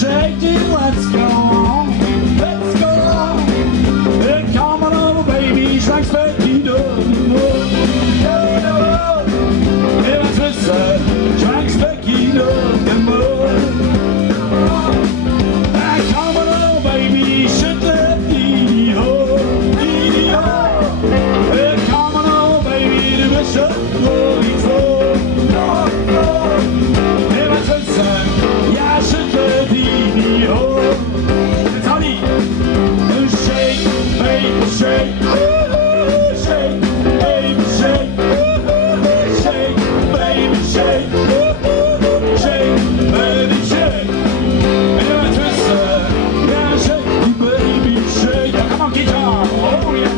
shake it, let's go on, let's go on. And come on over, baby, strikes back, he doesn't know. And I twist that, strikes back, he doesn't know. And come on over, baby, shake that dee-dee-ho, dee-dee-ho. And come on over, baby, to the show, he's low. Shake, shake, baby, shake, shake, baby, shake, shake, baby, shake. And I twist her, yeah, shake, baby, shake. Come on, guitar, oh yeah.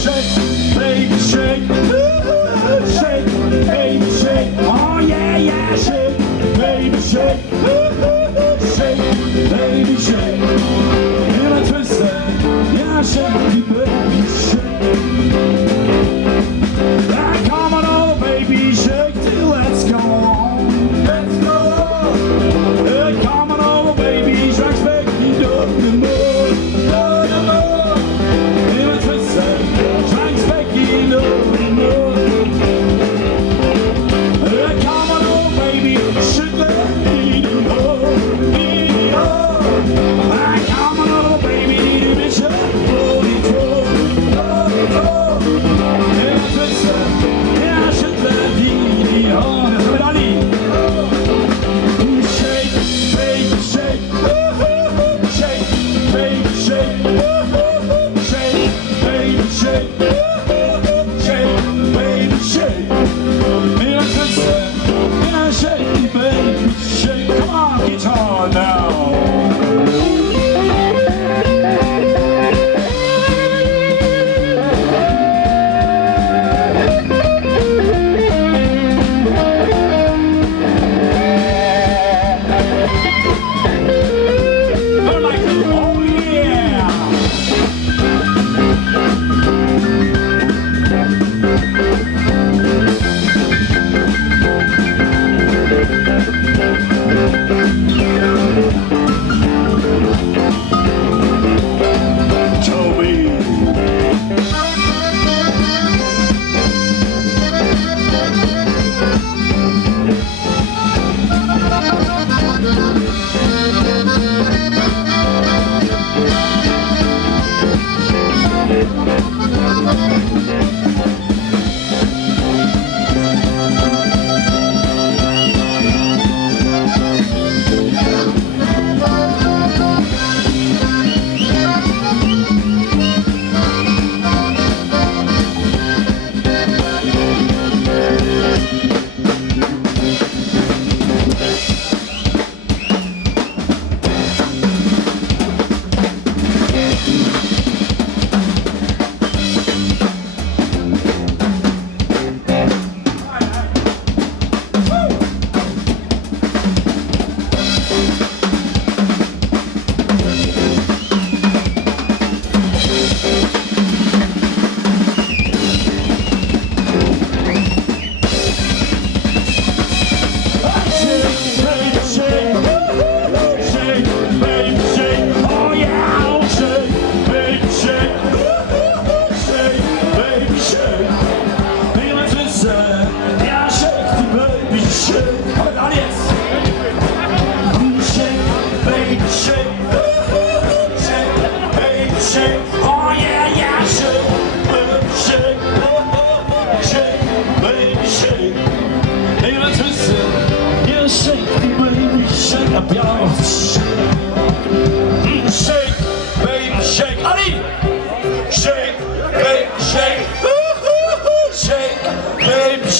Shake, shake, baby, shake. And I twist that, yeah, shake, baby, shake. Ah, come on over, baby, shake till let's go on, let's go on. Come on over, baby, strikes back, he doesn't know, doesn't know. And I twist that, strikes back, he doesn't know. Come on over, baby, shake that.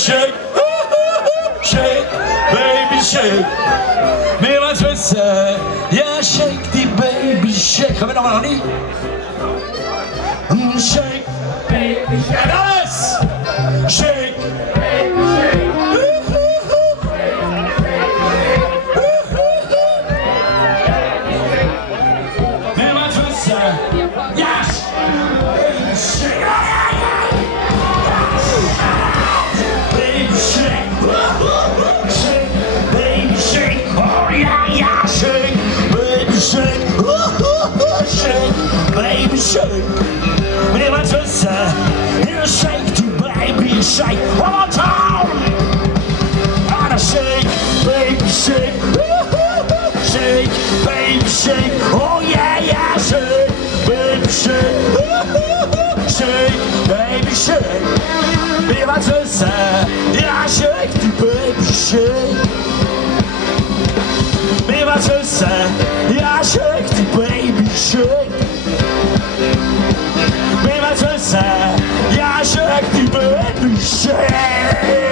shake, shake, baby shake. Vill man twista, yeah, shake the baby shake. Har vi någon annan i? Shake, baby shake. Yes! Shake, baby shake. Vill man twista, yes! Baby shake. Baby shake, shake, baby shake, oh yeah, yeah, shake, baby shake, shake, baby shake. When it was you shake to baby shake, one more time. And I shake, baby shake, shake, baby shake, oh yeah, yeah, shake, baby shake, shake, baby shake. Vill man twista, yeah, shake the baby shake. Vill man twista, yeah, shake the baby shake. Vill man twista, yeah, shake the baby shake.